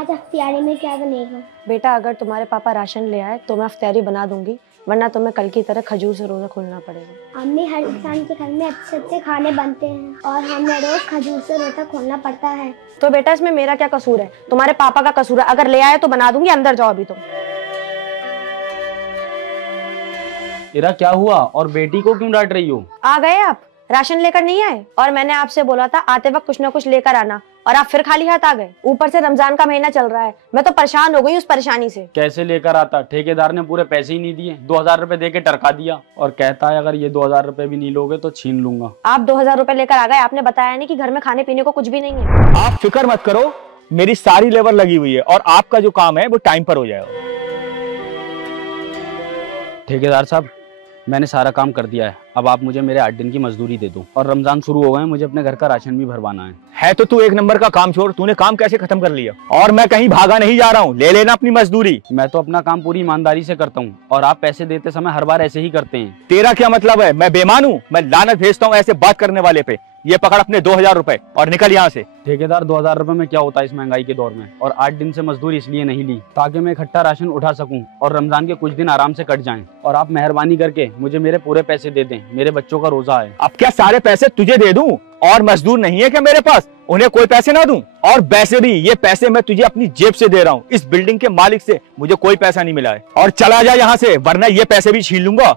आज अफ्तारी में क्या बनेगा? बेटा अगर तुम्हारे पापा राशन ले आए तो मैं अफ्तारी बना दूंगी, वरना तुम्हें कल की तरह खजूर से रोजा खोलना पड़ेगा। अम्मी, हर इंसान के घर में अच्छे अच्छे खाने बनते हैं और हमें रोज खजूर से रोजा खोलना पड़ता है। तो बेटा इसमें मेरा क्या कसूर है? तुम्हारे पापा का कसूर है। अगर ले आए तो बना दूंगी, अंदर जाओ अभी तुम। इरा क्या हुआ और बेटी को क्यों डांट रही हो? आ गए आप? राशन लेकर नहीं आए? और मैंने आपसे बोला था आते वक्त कुछ ना कुछ लेकर आना, और आप फिर खाली हाथ आ गए। ऊपर से रमजान का महीना चल रहा है, मैं तो परेशान हो गई उस परेशानी से। कैसे लेकर आता? ठेकेदार ने पूरे पैसे ही नहीं दिए, 2000 रुपए दे के टरका दिया और कहता है अगर ये 2000 रुपए भी नहीं लोगे तो छीन लूंगा। आप 2000 रुपए लेकर आ गए, आपने बताया नहीं कि घर में खाने पीने को कुछ भी नहीं है। आप फिक्र मत करो, मेरी सारी लेबर लगी हुई है और आपका जो काम है वो टाइम पर हो जाएगा। ठेकेदार साहब, मैंने सारा काम कर दिया है, अब आप मुझे मेरे 8 दिन की मजदूरी दे दो। और रमजान शुरू हो गए, मुझे अपने घर का राशन भी भरवाना है। तो तू एक नंबर का काम छोड़, तूने काम कैसे खत्म कर लिया? और मैं कहीं भागा नहीं जा रहा हूँ, ले लेना अपनी मजदूरी। मैं तो अपना काम पूरी ईमानदारी से करता हूँ और आप पैसे देते समय हर बार ऐसे ही करते हैं। तेरा क्या मतलब है? मैं बेईमान हूँ? मैं लानत भेजता हूँ ऐसे बात करने वाले पे। ये पकड़ अपने 2000 रुपए और निकल यहाँ से। ठेकेदार, 2000 रुपए में क्या होता है इस महंगाई के दौर में? और 8 दिन से मजदूरी इसलिए नहीं ली ताकि मैं इकट्ठा राशन उठा सकूं और रमजान के कुछ दिन आराम से कट जाएं। और आप मेहरबानी करके मुझे मेरे पूरे पैसे दे दें, मेरे बच्चों का रोजा है। अब क्या सारे पैसे तुझे दे दूं? और मजदूर नहीं है क्या मेरे पास? उन्हें कोई पैसे ना दूं? और वैसे भी ये पैसे मैं तुझे अपनी जेब से दे रहा हूँ, इस बिल्डिंग के मालिक से मुझे कोई पैसा नहीं मिला है। और चला जा यहाँ से, वरना ये पैसे भी छीन लूंगा।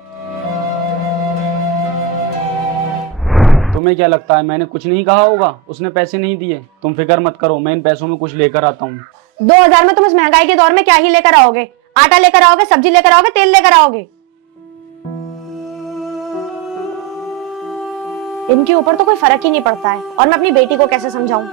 तुम्हें क्या लगता है मैंने कुछ नहीं कहा होगा? उसने पैसे नहीं दिए। तुम फिक्र मत करो, मैं इन पैसों में कुछ लेकर आता हूँ। 2000 में तुम इस महंगाई के दौर में क्या ही लेकर आओगे? आटा लेकर आओगे, सब्जी लेकर आओगे, तेल लेकर आओगे? इनके ऊपर तो कोई फर्क ही नहीं पड़ता है, और मैं अपनी बेटी को कैसे समझाऊं?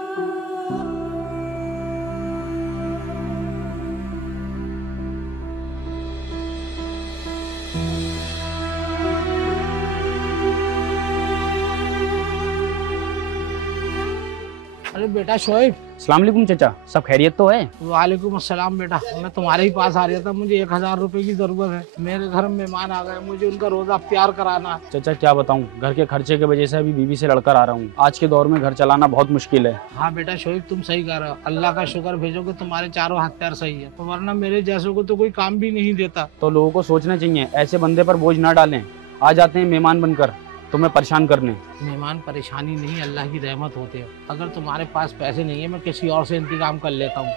अरे बेटा शोएब। अस्सलाम वालेकुम चाचा, सब खैरियत तो है? वालेकुम अस्सलाम बेटा, मैं तुम्हारे ही पास आ रहा था। मुझे 1000 रुपए की जरूरत है। मेरे घर में मेहमान आ गए, मुझे उनका रोजा तैयार कराना है। चाचा क्या बताऊं, घर के खर्चे की वजह से अभी बीवी से लड़कर आ रहा हूं। आज के दौर में घर चलाना बहुत मुश्किल है। हाँ बेटा शोएब, तुम सही कह रहे हो। अल्लाह का शुक्र भेजोगे तुम्हारे चारों हाथ पैर सही है, वरना मेरे जैसों को तो कोई काम भी नहीं देता। तो लोगों को सोचना चाहिए, ऐसे बंदे पर बोझ ना डालें। आ जाते हैं मेहमान बनकर तुम्हें परेशान करने। मेहमान परेशानी नहीं, अल्लाह की रहमत होते हैं। अगर तुम्हारे पास पैसे नहीं है, मैं किसी और से इंतजाम कर लेता हूँ।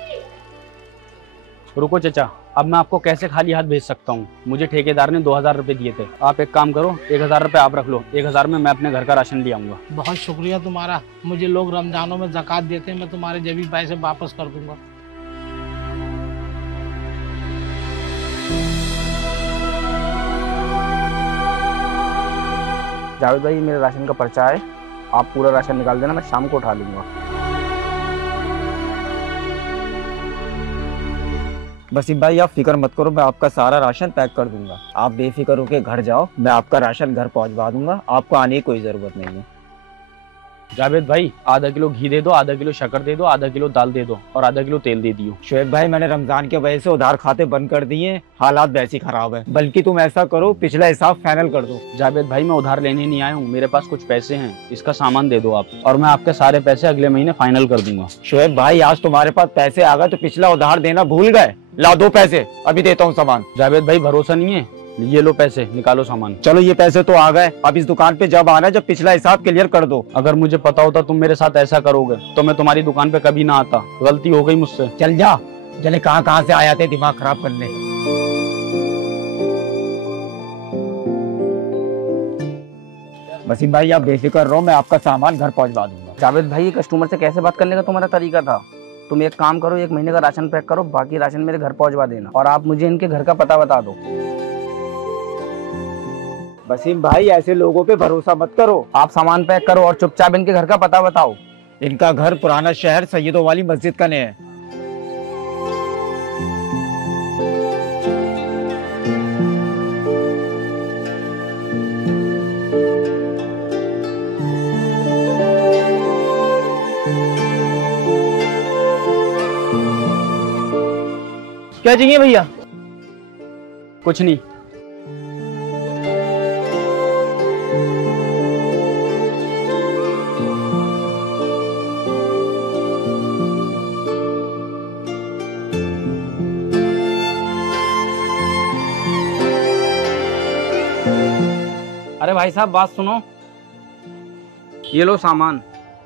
रुको चाचा, अब मैं आपको कैसे खाली हाथ भेज सकता हूँ? मुझे ठेकेदार ने 2000 रुपए दिए थे। आप एक काम करो, 1000 रुपए आप रख लो, 1000 में मैं अपने घर का राशन ले आऊंगा। बहुत शुक्रिया तुम्हारा। मुझे लोग रमजानों में ज़कात देते हैं, मैं तुम्हारे जबी पैसे वापस कर दूंगा। जावेद भाई, मेरे राशन का पर्चा है, आप पूरा राशन निकाल देना, मैं शाम को उठा लूंगा। वसीम भाई आप फिक्र मत करो, मैं आपका सारा राशन पैक कर दूंगा। आप बेफिक्र होकर घर जाओ, मैं आपका राशन घर पहुंचवा दूंगा, आपको आने की कोई जरूरत नहीं है। जावेद भाई, आधा किलो घी दे दो, आधा किलो शक्कर दे दो, आधा किलो दाल दे दो और आधा किलो तेल दे दियो। शोएब भाई, मैंने रमजान के वजह से उधार खाते बंद कर दिए, हालात वैसे ही खराब है। बल्कि तुम ऐसा करो, पिछला हिसाब फाइनल कर दो। जावेद भाई, मैं उधार लेने नहीं आया हूँ, मेरे पास कुछ पैसे हैं, इसका सामान दे दो आप और मैं आपके सारे पैसे अगले महीने फाइनल कर दूंगा। शोएब भाई, आज तुम्हारे पास पैसे आ गए तो पिछला उधार देना भूल गए? ला दो पैसे, अभी देता हूँ सामान। जावेद भाई, भरोसा नहीं है? ये लो पैसे, निकालो सामान। चलो ये पैसे तो आ गए, अब इस दुकान पे जब आना जब पिछला हिसाब क्लियर कर दो। अगर मुझे पता होता तुम मेरे साथ ऐसा करोगे तो मैं तुम्हारी दुकान पे कभी ना आता। गलती हो गई मुझसे। चल जा, जले कहाँ से आया थे दिमाग खराब करने। वसीम भाई आप बेफिक्र रहो, मैं आपका सामान घर पहुंचवा दूंगा। जावेद भाई, कस्टमर से कैसे बात करने का तुम्हारा तरीका था? तुम एक काम करो, 1 महीने का राशन पैक करो, बाकी राशन मेरे घर पहुंचवा देना और आप मुझे इनके घर का पता बता दो। वसीम भाई, ऐसे लोगों पे भरोसा मत करो। आप सामान पैक करो और चुपचाप इनके घर का पता बताओ। इनका घर पुराना शहर सैयदों वाली मस्जिद का है। क्या चाहिए भैया? कुछ नहीं। अरे भाई साहब बात सुनो, ये लो सामान।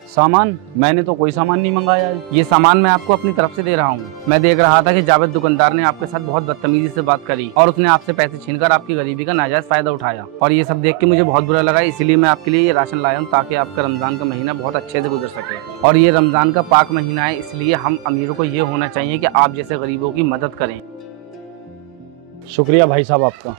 सामान? मैंने तो कोई सामान नहीं मंगाया है। ये सामान मैं आपको अपनी तरफ से दे रहा हूँ। मैं देख रहा था कि जावेद दुकानदार ने आपके साथ बहुत बदतमीजी से बात करी और उसने आपसे पैसे छीनकर आपकी गरीबी का नाजायज फायदा उठाया, और ये सब देख के मुझे बहुत बुरा लगा। इसीलिए मैं आपके लिए ये राशन लाया हूँ ताकि आपका रमजान का महीना बहुत अच्छे से गुजर सके। और ये रमजान का पाक महीना है, इसलिए हम अमीरों को ये होना चाहिए कि आप जैसे गरीबों की मदद करें। शुक्रिया भाई साहब आपका।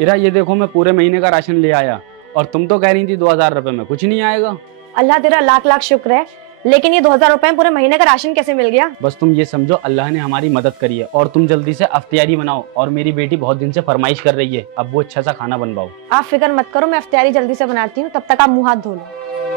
इरा ये देखो, मैं पूरे महीने का राशन ले आया और तुम तो कह रही थी 2000 रुपए में कुछ नहीं आएगा। अल्लाह तेरा लाख लाख शुक्र है, लेकिन ये 2000 रुपए में पूरे महीने का राशन कैसे मिल गया? बस तुम ये समझो अल्लाह ने हमारी मदद करी है, और तुम जल्दी से अफ्तियारी बनाओ। और मेरी बेटी बहुत दिन से फरमाइश कर रही है, अब वो अच्छा सा खाना बनवाओ। आप फिक्र मत करो, मैं अफ्तियारी जल्दी से बनाती हूँ, तब तक आप मुंह हाथ धो लो।